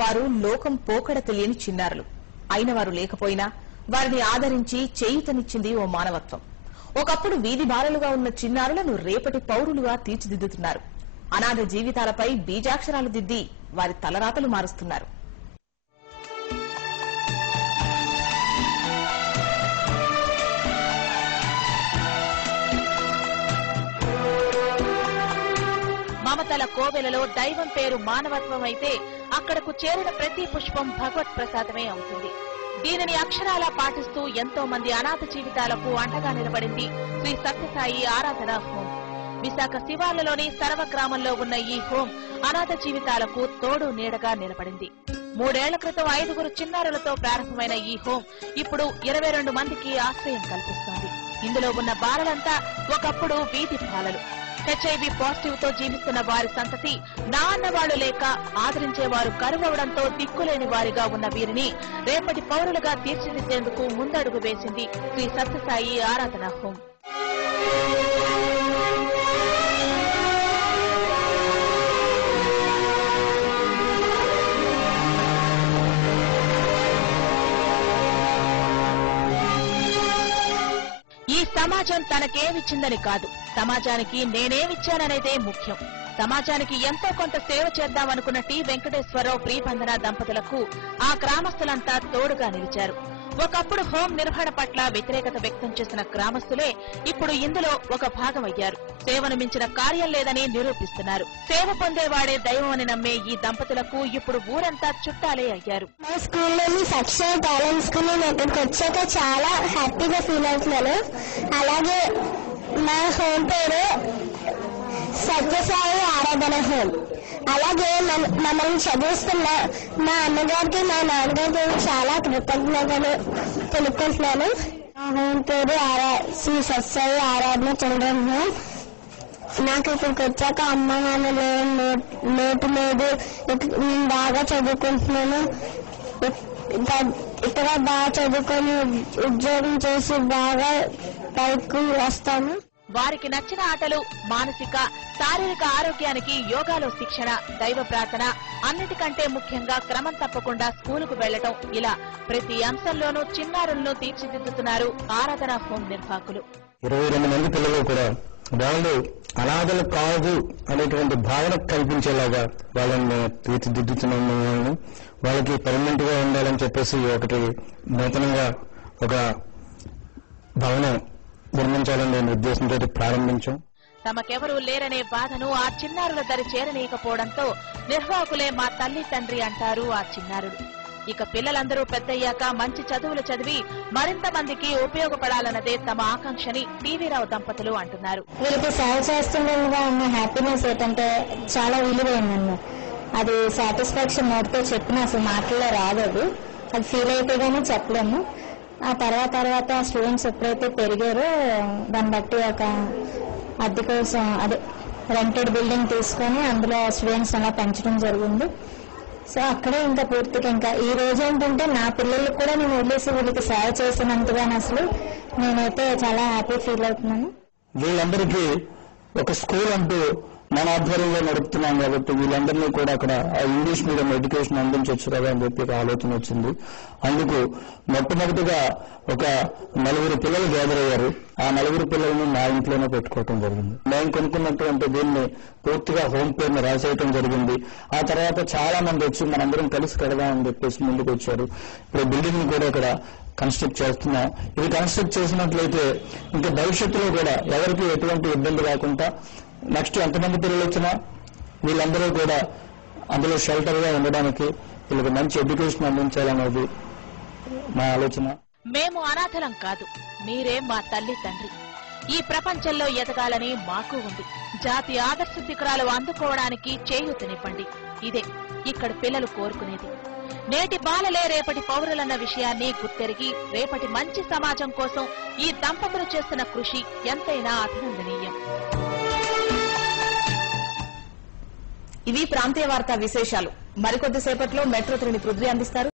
వారు లోకం పోకడ తెలియని చిన్నారులు. అయిన వారు లేకపోయినా వారిని ఆదరించి చేయూతనిచ్చింది ఓ మానవత్వం. ఒకప్పుడు వీధి బాలలుగా ఉన్న చిన్నారులను రేపటి పౌరులుగా తీర్చిదిద్దుతున్నారు. అనాథ జీవితాలపై బీజాక్షరాలు దిద్ది వారి తలరాతలు మారుస్తున్నారు. మమతల కోవెలలో దైవం పేరు మానవత్వం అయితే అక్కడకు చేరిన ప్రతి పుష్పం భగవత్ ప్రసాదమే అవుతుంది. దీనిని అక్షరాలా పాటిస్తూ ఎంతో మంది అనాథ జీవితాలకు అండగా నిలబడింది శ్రీ సత్యసాయి ఆరాధన హోం. విశాఖ శివార్లలోని సర్వ గ్రామంలో ఉన్న ఈ హోం అనాథ జీవితాలకు తోడు నీడగా నిలబడింది. 3 ఏళ్ల క్రితం 5 చిన్నారులతో ప్రారంభమైన ఈ హోం ఇప్పుడు 22 మందికి ఆశ్రయం కల్పిస్తోంది. ఇందులో ఉన్న బాలలంతా ఒకప్పుడు వీధి బాలలు. హెచ్ఐవి పాజిటివ్ తో జీవిస్తున్న వారి సంతతి నా అన్నవాళ్లు లేక ఆదరించేవారు కరువవడంతో దిక్కులేని వారిగా ఉన్న వీరిని రేపటి పౌరులుగా తీర్చిదిద్దేందుకు ముందడుగు వేసింది శ్రీ సత్యసాయి ఆరాధన హోం. ఈ సమాజం తనకేమిచ్చిందని కాదు, సమాజానికి నేనేమిచ్చాననేదే ముఖ్యం. సమాజానికి ఎంతో కొంత సేవ చేద్దామనుకున్న టి వెంకటేశ్వరరావు ప్రియబంధన దంపతులకు ఆ గ్రామస్తులంతా తోడుగా నిలిచారు. ఒకప్పుడు హోం నిర్వహణ పట్ల వ్యతిరేకత వ్యక్తం చేసిన గ్రామస్తులే ఇప్పుడు ఇందులో ఒక భాగమయ్యారు. సేవను మించిన కార్యం లేదని నిరూపిస్తున్నారు. సేవ పొందేవాడే దైవం అని నమ్మే ఈ దంపతులకు ఇప్పుడు ఊరంతా చుట్టాలే అయ్యారు. మా స్కూల్లోని సత్యసాయి టాలెంట్ స్కూల్ నేను ఇక్కడికి వచ్చాక చాలా హ్యాపీగా ఫీల్ అవుతున్నాను. అలాగే మా హోం పేరు సత్యసాయి ఆరాధన హోం. అలాగే మమ్మల్ని చదివిస్తున్న మా అన్నగారికి మా నాన్నగారికి చాలా కృతజ్ఞతలు తెలుపుకుంటున్నాను. మా హోం పేరు శ్రీ సత్యసాయి ఆరాధన చిల్డ్రన్ హోం. నాకు ఇక్కడికి వచ్చాక అమ్మ నాన్న లోటు లేదు, నేను బాగా చదువుకుంటున్నాను. ఇక్కడ బాగా చదువుకొని ఉద్యోగం చేసి బాగా పైకి వస్తాను. వారికి నచ్చిన ఆటలు, మానసిక శారీరక ఆరోగ్యానికి యోగాలో శిక్షణ, దైవ ప్రార్థన, అన్నిటికంటే ముఖ్యంగా క్రమం తప్పకుండా స్కూలుకు వెళ్లటం, ఇలా ప్రతి అంశంలోనూ చిన్నారులను తీర్చిదిద్దుతున్నారు ఆరాధన హోం నిర్వాహకులు. 22 మంది పిల్లలు కూడా వాళ్ళు అనాథలు కాదు అనేటువంటి భావన కల్పించేలాగా వాళ్ళని తీర్చిదిద్దుతున్నాము. వాళ్ళకి పర్మనెంట్ గా ఉండాలని చెప్పేసి ఒకటి నూతనంగా ఒక భవనం నిర్మించాలనే ఉద్దేశంతో ప్రారంభించాం. తమకెవరూ లేరనే బాధను ఆ చిన్నారుల దరి చేరనీయకపోవడంతో నిర్వాహకులే మా తల్లి తండ్రి అంటారు ఆ చిన్నారులు. ఇక పిల్లలందరూ పెద్దయ్యాక మంచి చదువులు చదివి మరింత మందికి ఉపయోగపడాలన్నదే తమ ఆకాంక్షని టీవీరావు దంపతులు అంటున్నారు. వీళ్ళకి సేవ చేస్తుండగా ఉన్న హ్యాపీనెస్ ఏంటంటే చాలా విలువైందన్న. అది సాటిస్ఫాక్షన్ నోటితో చెప్పిన అసలు మాటల్లో రాదు. అది ఫీల్ అయితే గానీ చెప్పలేము. ఆ తర్వాత స్టూడెంట్స్ ఎప్పుడైతే పెరిగారో దాన్ని బట్టి ఒక అద్దె కోసం అదే రెంటెడ్ బిల్డింగ్ తీసుకొని అందులో స్టూడెంట్స్ అలా పెంచడం జరిగింది. సో అక్కడే ఇంకా పూర్తిగా ఇంకా ఈ రోజు ఏంటంటే నా పిల్లలకు కూడా నేను వదిలేసి వీళ్ళకి సేవ చేసినంతగానే అసలు నేనైతే చాలా హ్యాపీ ఫీల్ అవుతున్నాను. వీళ్ళందరికీ ఒక స్కూల్ అంటూ మన ఆధ్వర్యంలో నడుపుతున్నాం కాబట్టి వీళ్ళందరినీ కూడా అక్కడ ఇంగ్లీష్ మీడియం ఎడ్యుకేషన్ అందించవచ్చు కదా అని చెప్పి ఆలోచన వచ్చింది. అందుకు మొట్టమొదటిగా ఒక 4 పిల్లలు గ్యాదర్ అయ్యారు. ఆ 4 పిల్లలను మా ఇంట్లోనే పెట్టుకోవటం జరిగింది. మేము కొనుక్కున్నటువంటి దీన్ని పూర్తిగా హోం పేరుని రాసేయటం జరిగింది. ఆ తర్వాత చాలా మంది వచ్చి మనందరం కలిసి కడదామని చెప్పేసి ముందుకు వచ్చారు. ఇప్పుడు బిల్డింగ్ ని కూడా ఇక్కడ కన్స్ట్రక్ట్ చేస్తున్నాం. ఇది కన్స్ట్రక్ట్ చేసినట్లయితే ఇంకా భవిష్యత్తులో కూడా ఎవరికి ఎటువంటి ఇబ్బంది లేకుండా నెక్స్ట్ ఎంతమంది పిల్లలు వచ్చినా వీళ్ళందరూ కూడా అందులో షెల్టర్ గా ఉండడానికి వీళ్ళకి మంచి ఎడ్యుకేషన్ అందించాలనేది మా ఆలోచన. మేము అనాథలం కాదు, మీరే మా తల్లి తండ్రి. ఈ ప్రపంచంలో ఎదగాలని మాకు ఉంది. జాతి ఆదర్శ శిఖరాలు అందుకోవడానికి చేయూతనివ్వండి. ఇదే ఇక్కడ పిల్లలు కోరుకునేది. నేటి బాలలే రేపటి పౌరులన్న విషయాన్ని గుర్తెరిగి రేపటి మంచి సమాజం కోసం ఈ దంపతులు చేస్తున్న కృషి ఎంతైనా అభినందనీయం. ఇవి ప్రాంతీయ వార్తా విశేషాలు. మరికొద్దిసేపట్లో మెట్రో 3 పృథ్వీ అందిస్తారు.